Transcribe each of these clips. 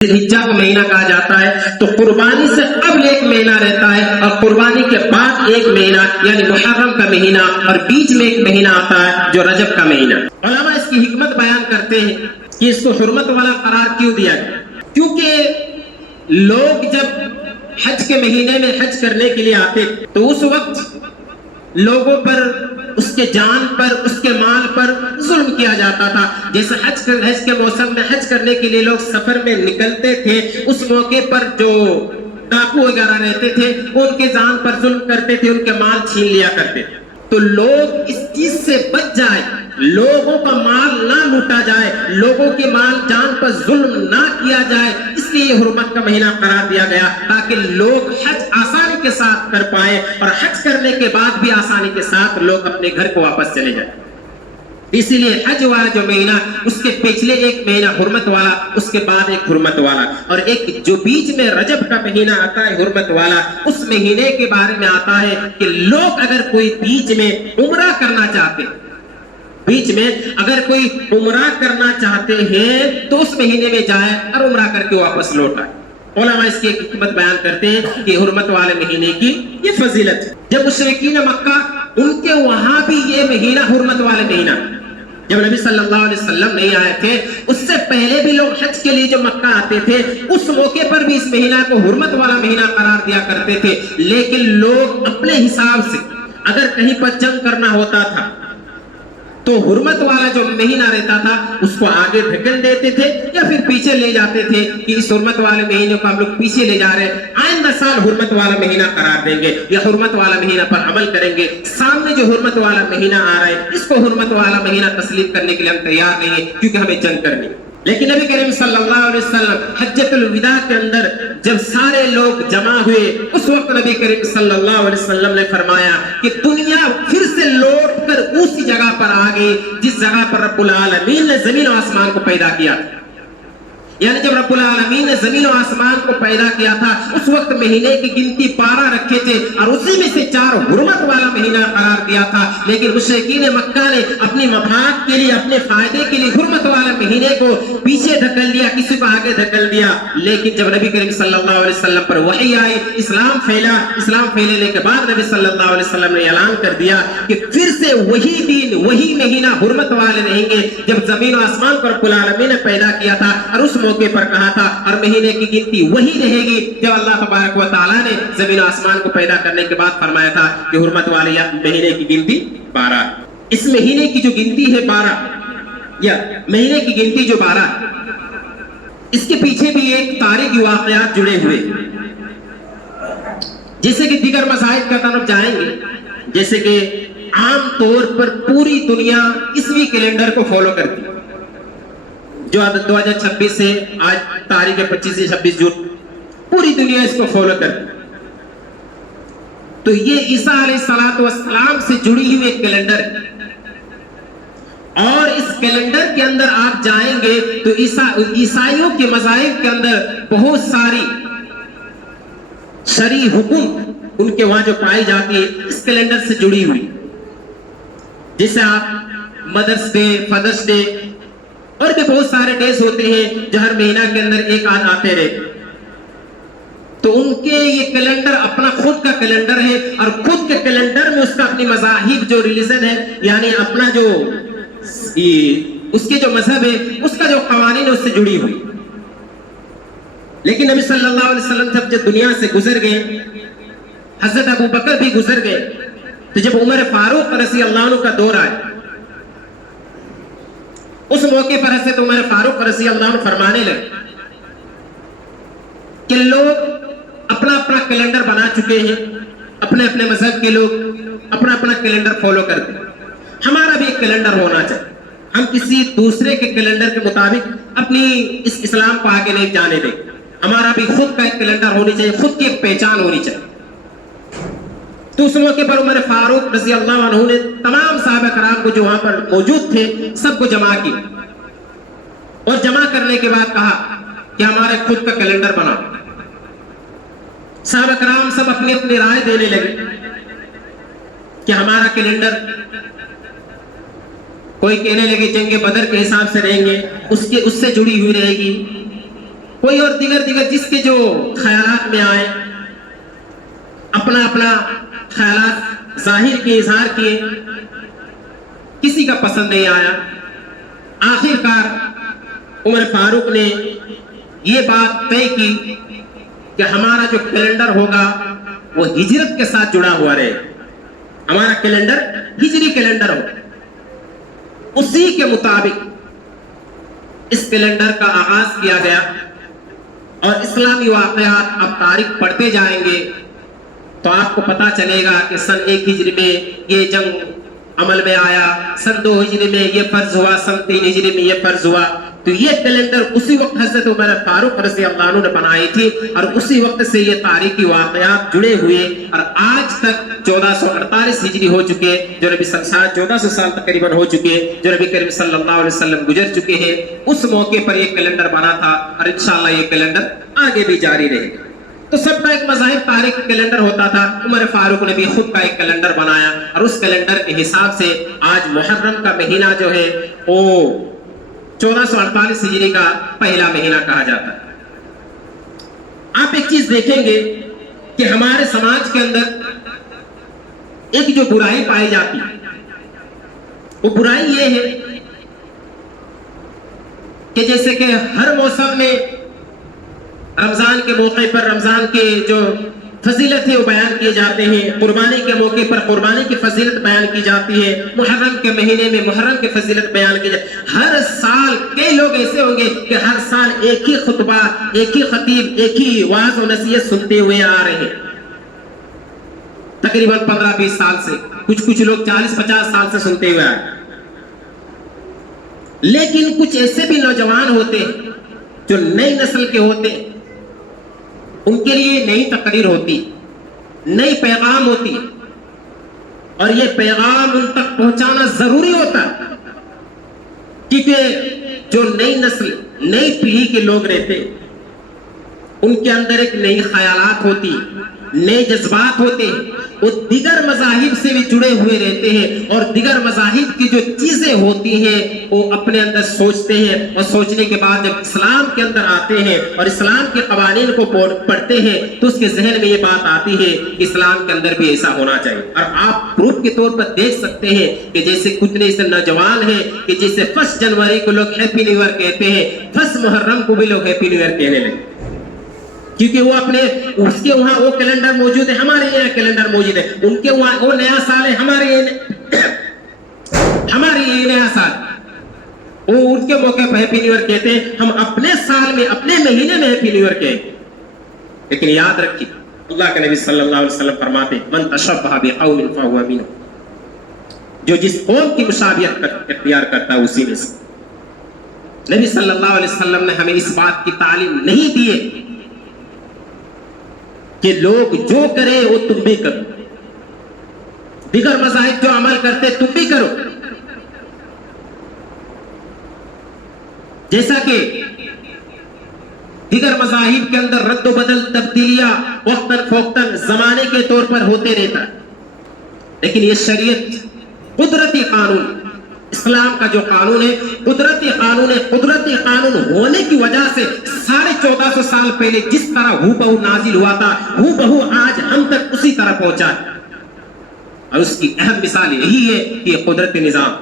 ذوالحجہ کو مہینہ کہا جاتا ہے، تو قربانی سے قبل ایک مہینہ رہتا ہے اور قربانی کے بعد ایک مہینہ یعنی محرم کا مہینہ، اور بیچ میں ایک مہینہ آتا ہے جو رجب کا مہینہ۔ علماء اس کی حکمت بیان کرتے ہیں کہ اس کو حرمت والا قرار کیوں دیا گیا، کیونکہ لوگ جب حج کے مہینے میں حج کرنے کے لیے آتے تو اس وقت لوگوں پر، اس کے جان پر، اس کے مال پر ظلم کیا جاتا تھا۔ جیسے حج کے موسم میں حج کرنے کے لیے لوگ سفر میں نکلتے تھے، اس موقع پر جو ڈاکو وغیرہ رہتے تھے ان کے جان پر ظلم کرتے تھے، ان کے مال چھین لیا کرتے تھے۔ تو لوگ اس چیز سے بچ جائے، لوگوں کا مال نہ لوٹا جائے، لوگوں کے مال جان پر ظلم نہ کیا جائے، اس لیے یہ حرمت کا مہینہ قرار دیا گیا تاکہ لوگ حج آسانی کے ساتھ کر پائے اور حج کرنے کے بعد بھی آسانی کے ساتھ لوگ اپنے گھر کو واپس چلے جائیں۔ اسی لیے حج والا جو مہینہ، اس کے پچھلے ایک مہینہ حرمت والا، اس کے بعد ایک حرمت والا، اور ایک جو بیچ میں رجب کا مہینہ آتا ہے حرمت والا، اس مہینے کے بارے میں آتا ہے کہ لوگ اگر کوئی بیچ میں عمرہ کرنا چاہتے، بیچ میں اگر کوئی عمرہ کرنا چاہتے ہیں تو اس مہینے میں جائے اور عمرہ کر کے واپس لوٹ آئے۔ علماء اس کی ایک حکمت بیان کرتے ہیں کہ حرمت والے مہینے کی یہ فضیلت ہے۔ جب مشرکین مکہ، ان کے وہاں بھی یہ مہینہ حرمت والے مہینہ، جب نبی صلی اللہ علیہ وسلم نہیں آئے تھے اس سے پہلے بھی لوگ حج کے لیے جو مکہ آتے تھے اس موقع پر بھی اس مہینہ کو حرمت والا مہینہ قرار دیا کرتے تھے، لیکن لوگ اپنے حساب سے اگر کہیں پر جنگ کرنا ہوتا تھا تو حرمت والا جو مہینہ رہتا تھا اس کو آگے دھکیل دیتے تھے یا پھر پیچھے لے جاتے تھے کہ اس حرمت والے مہینے کو ہم لوگ پیچھے لے جا رہے ہیں، آئندہ سال حرمت والا مہینہ قرار دیں گے یا حرمت والا مہینہ پر عمل کریں گے۔ سامنے جو حرمت والا مہینہ آ رہا ہے اس کو حرمت والا مہینہ تسلیم کرنے کے لیے ہم تیار نہیں ہیں کیونکہ ہمیں جنگ کرنی۔ لیکن نبی کریم صلی اللہ علیہ وسلم حجۃ الوداع کے اندر جب سارے لوگ جمع ہوئے، اس وقت نبی کریم صلی اللہ علیہ وسلم نے فرمایا کہ دنیا پھر سے لوٹ کر اسی جگہ پر آ گئی جس جگہ پر رب العالمین نے زمین و آسمان کو پیدا کیا تھا۔ یعنی جب رب العالمین نے زمین و آسمان کو پیدا کیا تھا اس وقت مہینے کی گنتی 12 رکھے تھے اور اسی میں سے 4 حرمت والا مہینہ قرار دیا تھا، لیکن مشرکین مکہ نے اپنی مفاد کے لیے، اپنے فائدے کے لیے حرمت والا مہینے کو پیچھے دھکیل دیا، کسی کو آگے دھکیل دیا۔ لیکن جب نبی کریم صلی اللہ علیہ وسلم پر وحی آئی، اسلام پھیلا، اسلام پھیلنے کے بعد نبی صلی اللہ علیہ وسلم نے اعلان کر دیا کہ پھر سے وہی دن، وہی مہینہ حرمت والے رہیں گے جب زمین و آسمان کو رب العالمین نے پیدا کیا تھا، اور اس موقع پر کہا تھا اور مہینے کی گنتی وہی رہے گی جب اللہ تبارک و تعالیٰ نے زمین و آسمان کو پیدا کرنے کے بعد فرمایا تھا کہ حرمت والے مہینے کی گنتی 12۔ اس مہینے کی جو گنتی ہے 12 یا مہینے کی گنتی جو 12، اس کے پیچھے بھی ایک تاریخی واقعات جڑے ہوئے، جیسے کہ دیگر مذاہب کا طرف جائیں گے، جیسے کہ عام طور پر پوری دنیا عیسوی کیلنڈر کو فالو کرتی ہے، جو 2026 سے آج تاریخ 25 سے 26 جون، پوری دنیا اس کو فالو کرتی۔ تو یہ عیسیٰ علیہ السلام سے جڑی ہوئی ایک کیلنڈر ہے، اور اس کیلنڈر کے اندر آپ جائیں گے تو عیسائیوں کے مذاہب کے اندر بہت ساری شرعی حکم ان کے وہاں جو پائی جاتی ہے اس کیلنڈر سے جڑی ہوئی، جیسے آپ مدرس ڈے، فادرس ڈے اور بھی بہت سارے ڈیز ہوتے ہیں جو ہر مہینہ کے اندر ایک آدھ آتے رہتے، تو ان کے یہ کیلنڈر اپنا خود کا کیلنڈر ہے، اور خود کے کیلنڈر میں اس کا اپنی مذاہب جو ریلیجن ہے، یعنی اپنا جو اس کے جو مذہب ہے، اس کا جو قوانین ہے اس سے جڑی ہوئی۔ لیکن نبی صلی اللہ علیہ وسلم جب دنیا سے گزر گئے، حضرت ابو بکر بھی گزر گئے، تو جب عمر فاروق رضی اللہ عنہ کا دور آئے، اس موقع پر حضرت عمر فاروق رضی اللہ عنہ فرمانے لگے کہ لوگ اپنا اپنا کیلنڈر بنا چکے ہیں، اپنے اپنے مذہب کے لوگ اپنا اپنا کیلنڈر فالو کرتے ہیں، ہمارا بھی ایک کیلنڈر ہونا چاہیے، ہم کسی دوسرے کے کیلنڈر کے مطابق اپنی اس اسلام کو آگے نہیں جانے دیں، ہمارا بھی خود کا ایک کیلنڈر ہونی چاہیے، خود کی ایک پہچان ہونی چاہیے۔ تو اس موقع پر عمر فاروق رضی اللہ عنہ نے تمام صحابہ کرام کو جو وہاں پر موجود تھے سب کو جمع کی، اور جمع کرنے کے بعد کہا کہ ہمارے خود کا کیلنڈر بناؤ۔ صحابہ کرام سب اپنی اپنی رائے دینے لگے کہ ہمارا کیلنڈر، کوئی کہنے لگے جنگ بدر کے حساب سے رہیں گے، اس سے جڑی ہوئی رہے گی، کوئی اور دیگر جس کے جو خیالات میں آئے اپنا خیالات ظاہر کیے، اظہار کیے، کسی کا پسند نہیں آیا۔ آخر کار عمر فاروق نے یہ بات طے کی کہ ہمارا جو کیلنڈر ہوگا وہ ہجرت کے ساتھ جڑا ہوا رہے، ہمارا کیلنڈر ہجری کیلنڈر ہو، اسی کے مطابق اس کیلنڈر کا آغاز کیا گیا۔ اور اسلامی واقعات اب تاریخ پڑھتے جائیں گے تو آپ کو پتا چلے گا کہ سن 1 ہجری میں یہ جنگ عمل میں آیا، سن 2 ہجری میں یہ فرض ہوا، سن 3 ہجری میں یہ فرض ہوا۔ تو یہ کیلنڈر اسی وقت حضرت عمر فاروق رضی اللہ عنہ نے بنائی تھی، اور اسی وقت سے یہ تاریخی واقعات جڑے ہوئے، اور آج تک 1448 ہجری ہو چکے، جو نبی صلی اللہ علیہ وسلم 1400 سال تقریباً ہو چکے، جو نبی کریم صلی اللہ علیہ وسلم گزر چکے ہیں۔ اس موقع پر یہ کیلنڈر بنا تھا، اور انشاءاللہ یہ کیلنڈر آگے بھی جاری رہے گا۔ تو سب کا ایک مذاہب تاریخ کیلنڈر ہوتا تھا، عمر فاروق نے بھی خود کا ایک کیلنڈر بنایا، اور اس کیلنڈر کے حساب سے آج محرم کا مہینہ جو ہے وہ 1448 ہجری کا پہلا مہینہ کہا جاتا ہے۔ آپ ایک چیز دیکھیں گے کہ ہمارے سماج کے اندر ایک جو برائی پائی جاتی ہے، وہ برائی یہ ہے کہ جیسے کہ ہر موسم میں رمضان کے موقع پر رمضان کے جو فضیلت ہے وہ بیان کیے جاتے ہیں، قربانی کے موقع پر قربانی کی فضیلت بیان کی جاتی ہے، محرم کے مہینے میں محرم کی فضیلت بیان کی جاتی ہے۔ ہر سال کئی لوگ ایسے ہوں گے کہ ہر سال ایک ہی خطبہ، ایک ہی خطیب، ایک ہی وعظ و نصیحت سنتے ہوئے آ رہے ہیں، تقریباً 15-20 سال سے، کچھ لوگ 40-50 سال سے سنتے ہوئے آئے۔ لیکن کچھ ایسے بھی نوجوان ہوتے ہیں جو نئی نسل کے ہوتے ہیں، ان کے لیے نئی تقریر ہوتی، نئی پیغام ہوتی، اور یہ پیغام ان تک پہنچانا ضروری ہوتا، کیونکہ جو نئی نسل، نئی پیڑھی کے لوگ رہتے، ان کے اندر ایک نئی خیالات ہوتی، نئے جذبات ہوتے ہیں، وہ دیگر مذاہب سے بھی جڑے ہوئے رہتے ہیں، اور دیگر مذاہب کی جو چیزیں ہوتی ہیں وہ اپنے اندر سوچتے ہیں، اور سوچنے کے بعد جب اسلام کے اندر آتے ہیں اور اسلام کے قوانین کو پڑھتے ہیں تو اس کے ذہن میں یہ بات آتی ہے کہ اسلام کے اندر بھی ایسا ہونا چاہیے۔ اور آپ پروف کے طور پر دیکھ سکتے ہیں کہ جیسے کتنے ایسے نوجوان ہیں کہ جیسے 1 جنوری کو لوگ ہیپی نیو ایئر کہتے ہیں، 1 محرم کو بھی لوگ ہیپی نیو ایئر کہنے لگے، کیونکہ وہ اپنے اس کے وہاں وہ کیلنڈر موجود ہے، ہمارے یہاں کیلنڈر موجود ہے، ان کے وہاں وہ نیا سال ہے، ہمارے یہ نیا سال، وہ ان کے موقع پر ہیپی نیو ایئر کہتے ہیں، ہم اپنے سال میں اپنے مہینے میں ہیپی نیو ایئر کہیں۔ لیکن یاد رکھیے اللہ کے نبی صلی اللہ علیہ وسلم فرماتے ہیں من تشبہ بقوم فہو منہم، جو جس قوم کی مشابہت اختیار کرتا ہے اسی میں سے۔ نبی صلی اللہ علیہ وسلم نے ہمیں اس بات کی تعلیم نہیں دی ہے کہ لوگ جو کرے وہ تم بھی کرو، دیگر مذاہب جو عمل کرتے تم بھی کرو، جیسا کہ دیگر مذاہب کے اندر رد و بدل، تبدیلیاں وقتاً فوقتاً زمانے کے طور پر ہوتے رہتا ہے، لیکن یہ شریعت قدرتی قانون، اسلام کا جو قانون ہے قدرتی قانون ہے۔ قدرتی قانون ہونے کی وجہ سے 1450 سال پہلے جس طرح ہو بہو نازل ہوا تھا، ہو بہو آج ہم تک اسی طرح پہنچا ہے، اور اس کی اہم مثال یہی ہے کہ یہ قدرتی نظام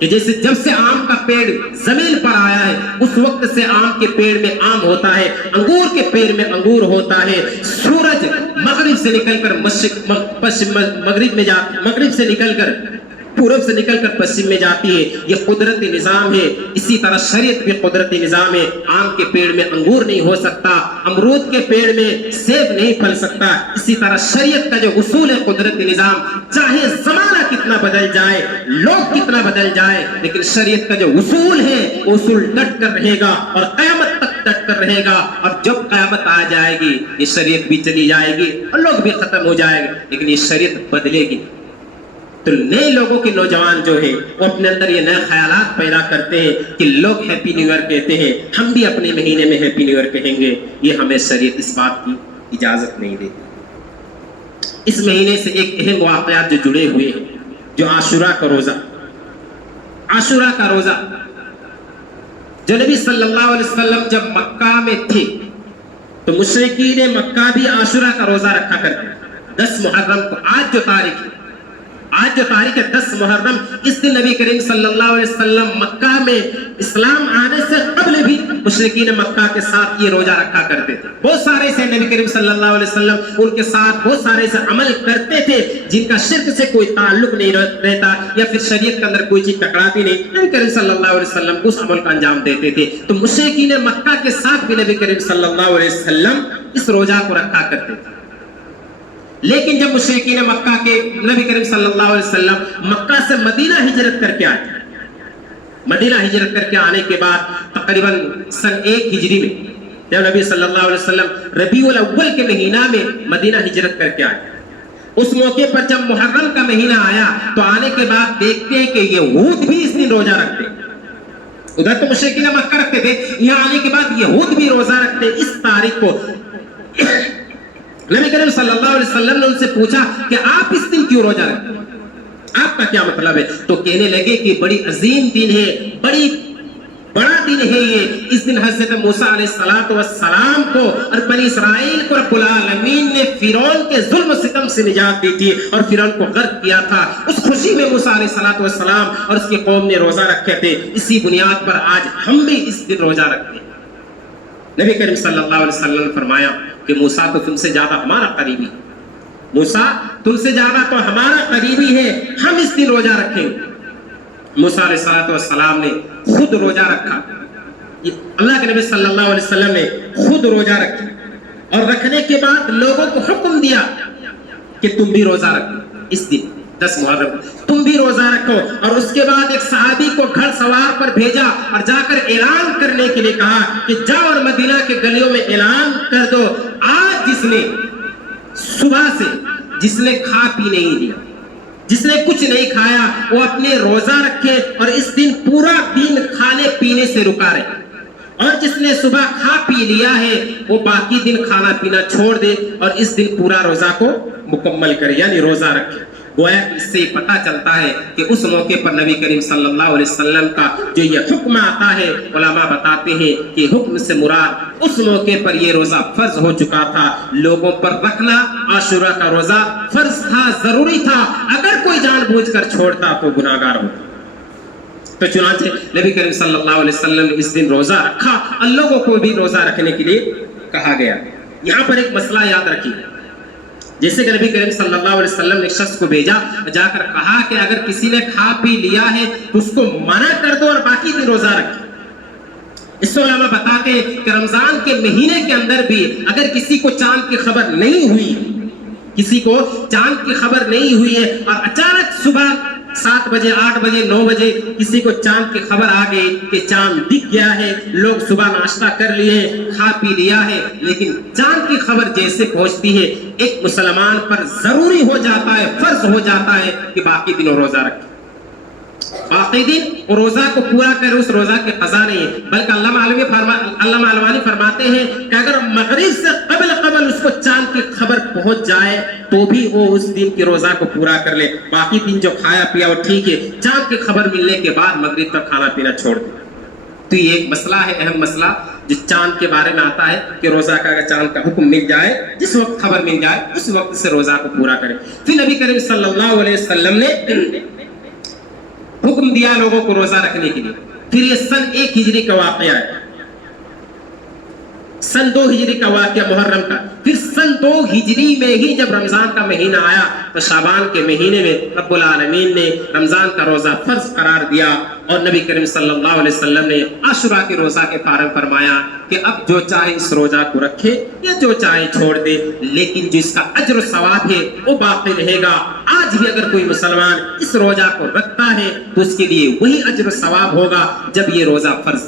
کہ جیسے جب سے آم کا پیڑ زمین پر آیا ہے اس وقت سے آم کے پیڑ میں آم ہوتا ہے، انگور کے پیڑ میں انگور ہوتا ہے، سورج مغرب سے نکل کر مغرب سے نکل کر پورب سے نکل کر پشچم میں جاتی ہے، یہ قدرتی نظام ہے۔ اسی طرح شریعت بھی قدرتی نظام ہے، آم کے پیڑ میں انگور نہیں ہو سکتا، امرود کے پیڑ میں سیب نہیں پھل سکتا، اسی طرح شریعت کا جو اصول ہے قدرتی نظام، چاہے زمانہ کتنا بدل جائے، لوگ کتنا بدل جائے، لیکن شریعت کا جو اصول ہے وہ اصول ڈٹ کر رہے گا اور قیامت تک ڈٹ کر رہے گا، اور جب قیامت آ جائے گی یہ شریعت بھی چلی جائے گی اور لوگ بھی ختم ہو جائے گا، لیکن یہ شریعت بدلے گی۔ تو نئے لوگوں کے نوجوان جو ہیں وہ اپنے اندر یہ نئے خیالات پیدا کرتے ہیں کہ لوگ ہیپی نیو ایئر کہتے ہیں، ہم بھی اپنے مہینے میں ہیپی نیو ایئر کہیں گے، یہ ہمیں شریعت اس بات کی اجازت نہیں دیتی۔ اس مہینے سے ایک اہم واقعات جو جڑے ہوئے ہیں، جو عاشورہ کا روزہ جو نبی صلی اللہ علیہ وسلم جب مکہ میں تھے تو مشرکین مکہ بھی عاشورہ کا روزہ رکھا کرتے 10 محرم کو. آج جو تاریخ ہے 10 محرم، اس دن نبی کریم صلی اللہ علیہ وسلم مکہ میں اسلام آنے سے قبل بھی مشرکین مکہ کے ساتھ یہ روزہ رکھا کرتے تھے. بہت سارے سے نبی کریم صلی اللہ علیہ وسلم ان کے ساتھ بہت سارے سے عمل کرتے تھے جن کا شرک سے کوئی تعلق نہیں رہتا یا پھر شریعت کے اندر کوئی چیز ٹکراتی نہیں. نبی کریم صلی اللہ علیہ وسلم اس عمل کا انجام دیتے تھے. تو مشرکین مکہ کے ساتھ بھی نبی کریم صلی اللہ علیہ وسلم اس روزہ کو رکھا کرتے تھے. لیکن جب مشرکین مکہ کے نبی کریم صلی اللہ علیہ وسلم مکہ سے مدینہ ہجرت کر کے آئے، مدینہ ہجرت کر کے آنے کے بعد تقریباً سن 1 ہجری میں جب نبی صلی اللہ علیہ وسلم ربیع الاول کے مہینہ میں مدینہ ہجرت کر کے آئے، اس موقع پر جب محرم کا مہینہ آیا تو آنے کے بعد دیکھتے ہیں کہ یہود بھی اس دن روزہ رکھتے. ادھر تو مشرکین مکہ رکھتے تھے، یہاں آنے کے بعد یہود بھی روزہ رکھتے. اس تاریخ کو نبی کریم صلی اللہ علیہ وسلم نے ان سے پوچھا کہ آپ اس دن کیوں روزہ رکھتے ہیں، آپ کا کیا مطلب ہے؟ تو کہنے لگے کہ بڑی عظیم دن ہے، بڑا دن ہے یہ. اس دن حضرت موسیٰ علیہ السلام کو اور بنی اسرائیل کو رب العالمین نے فرعون کے ظلم و ستم سے نجات دی تھی اور فرعون کو غرق کیا تھا. اس خوشی میں موسیٰ علیہ السلام اور اس کی قوم نے روزہ رکھے تھے. اسی بنیاد پر آج ہم بھی اس دن روزہ رکھتے ہیں. نبی کریم صلی اللہ علیہ وسلم نے فرمایا کہ موسیٰ تو تم سے زیادہ ہمارا قریبی ہے، موسیٰ تم سے زیادہ تو ہمارا قریبی ہے، ہم اس دن روزہ رکھیں گے. موسیٰ علیہ السلام نے خود روزہ رکھا. اللہ کے نبی صلی اللہ علیہ وسلم نے خود روزہ رکھا اور رکھنے کے بعد لوگوں کو حکم دیا کہ تم بھی روزہ رکھو. اس دن 10 محرم تم بھی روزہ رکھو. اور اس کے بعد ایک صحابی کو گھڑ سوار پر بھیجا اور جا کر اعلان کرنے کے لیے کہا کہ جاؤ اور مدینہ کے گلیوں میں اعلان کر دو، آج جس نے صبح سے جس نے کھا پی نہیں لیا، جس نے کچھ نہیں کھایا، وہ اپنے روزہ رکھے اور اس دن پورا دن کھانے پینے سے رکا رہے. اور جس نے صبح کھا پی لیا ہے وہ باقی دن کھانا پینا چھوڑ دے اور اس دن پورا روزہ کو مکمل کرے، یعنی روزہ رکھے. گویا اس سے پتہ چلتا ہے کہ اس موقع پر نبی کریم صلی اللہ علیہ وسلم کا جو یہ حکم آتا ہے، علماء بتاتے ہیں کہ حکم سے مراد اس موقع پر یہ روزہ فرض ہو چکا تھا. لوگوں پر رکھنا عاشورہ کا روزہ فرض تھا، ضروری تھا. اگر کوئی جان بوجھ کر چھوڑتا تو گناہگار ہوتا. تو چنانچہ نبی کریم صلی اللہ علیہ وسلم نے اس دن روزہ رکھا اور لوگوں کو بھی روزہ رکھنے کے لیے کہا گیا. یہاں پر ایک مسئلہ یاد رکھیے، جیسے کہ نبی کریم صلی اللہ علیہ وسلم نے ایک شخص کو بھیجا، جا کر کہا کہ اگر کسی نے کھا پی لیا ہے تو اس کو منع کر دو اور باقی دن روزہ رکھے. اس سے علماء بتاتے ہیں کہ رمضان کے مہینے کے اندر بھی اگر کسی کو چاند کی خبر نہیں ہوئی، کسی کو چاند کی خبر نہیں ہوئی ہے اور اچانک صبح 7 بجے 8 بجے 9 بجے کسی کو چاند کی خبر آ گئی کہ چاند دکھ گیا ہے، لوگ صبح ناشتہ کر لیے، کھا پی لیا ہے، لیکن چاند کی خبر جیسے پہنچتی ہے ایک مسلمان پر ضروری ہو جاتا ہے، فرض ہو جاتا ہے کہ باقی دنوں روزہ رکھے. باقی دن روزہ کو پورا کرے، اس روزہ کی قضا نہیں ہے. بلکہ علامہ علمانی فرماتے ہیں کہ اگر مغرب سے قبل اس کو چاند کی خبر پہنچ جائے تو بھی وہ اس دن کی روزہ کو پورا کر لے. باقی دن جو کھایا پیا وہ ٹھیک ہے، چاند کی خبر ملنے کے بعد مغرب تک کھانا پینا چھوڑ دے. تو یہ ایک مسئلہ ہے، اہم مسئلہ جو چاند کے بارے میں آتا ہے کہ روزہ کا اگر چاند کا حکم مل جائے، جس وقت خبر مل جائے اس وقت سے روزہ کو پورا کرے. پھر نبی کریم صلی اللہ علیہ وسلم نے حکم دیا لوگوں کو روزہ رکھنے کے لیے. پھر یہ سن 1 ہجری کا واقعہ ہے، سن 2 ہجری کا واقعہ محرم کا. پھر سن 2 ہجری میں ہی جب رمضان کا مہینہ آیا تو شعبان کے مہینے میں رب العالمین نے رمضان کا روزہ فرض قرار دیا اور نبی کریم صلی اللہ علیہ وسلم نے عاشورہ کے روزہ کے فارغ فرمایا کہ اب جو چاہے اس روزہ کو رکھے یا جو چاہے چھوڑ دے، لیکن جس کا اجر و ثواب ہے وہ باقی رہے گا. آج بھی اگر کوئی مسلمان اس روزہ کو رکھتا ہے تو اس کے لیے وہی اجر و ثواب ہوگا جب یہ روزہ فرض.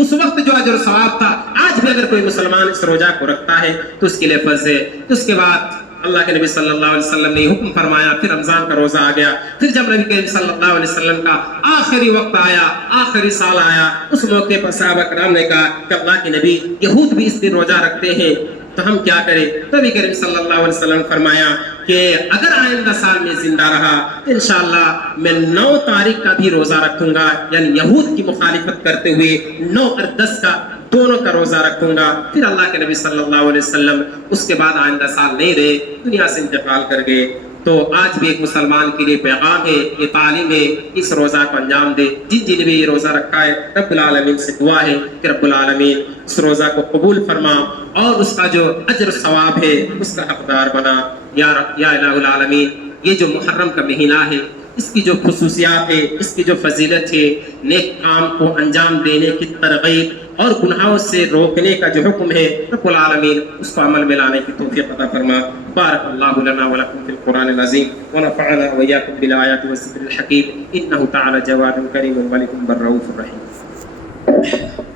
اس وقت جو اجر و ثواب تھا آج بھی اگر کوئی مسلمان اس روزہ کو رکھتا ہے تو اس کے لیے فرض ہے. اس کے بعد اللہ کے نبی صلی اللہ علیہ وسلم نے حکم فرمایا، پھر رمضان کا روزہ آ گیا. پھر جب نبی کریم صلی اللہ علیہ وسلم کا آخری وقت آیا، آخری سال آیا، اس موقع پر صحابہ کرام نے کہا کہ اللہ کے نبی یہود بھی اس دن روزہ رکھتے ہیں، تو ہم کیا کریں؟ تو نبی کریم صلی اللہ علیہ وسلم فرمایا کہ اگر آئندہ سال میں زندہ رہا تو انشاءاللہ میں 9 تاریخ کا بھی روزہ رکھوں گا، یعنی یہود کی مخالفت کرتے ہوئے 9 اور 10 کا دونوں کا روزہ رکھوں گا۔ پھر اللہ کے نبی صلی اللہ علیہ وسلم اس کے بعد آئندہ سال نہیں رہے، دنیا سے انتقال کر گئے۔ تو آج بھی ایک مسلمان کے لیے پیغام ہے، یہ تعلیم ہے، اس روزہ کو انجام دے۔ جن نے بھی یہ روزہ رکھا ہے، رب العالمین سے دعا ہے کہ رب العالمین اس روزہ کو قبول فرما اور اس کا جو اجر و ثواب ہے اس کا حقدار بنا۔ یا الہ العالمین، یہ جو محرم کا مہینہ ہے، اس کی جو خصوصیات ہے، اس کی جو فضیلت ہے، نیک کام کو انجام دینے کی ترغیب اور گناہوں سے روکنے کا جو حکم ہے، رب العالمین اس کو عمل میں لانے کی توفیق عطا فرما۔ بارک اللہ لنا ولکم فی القرآن العظیم ونفعنا وإياکم بالآیات والذکر الحکیم، انہ تعالی جواد کریم ملک بر رؤوف رحیم۔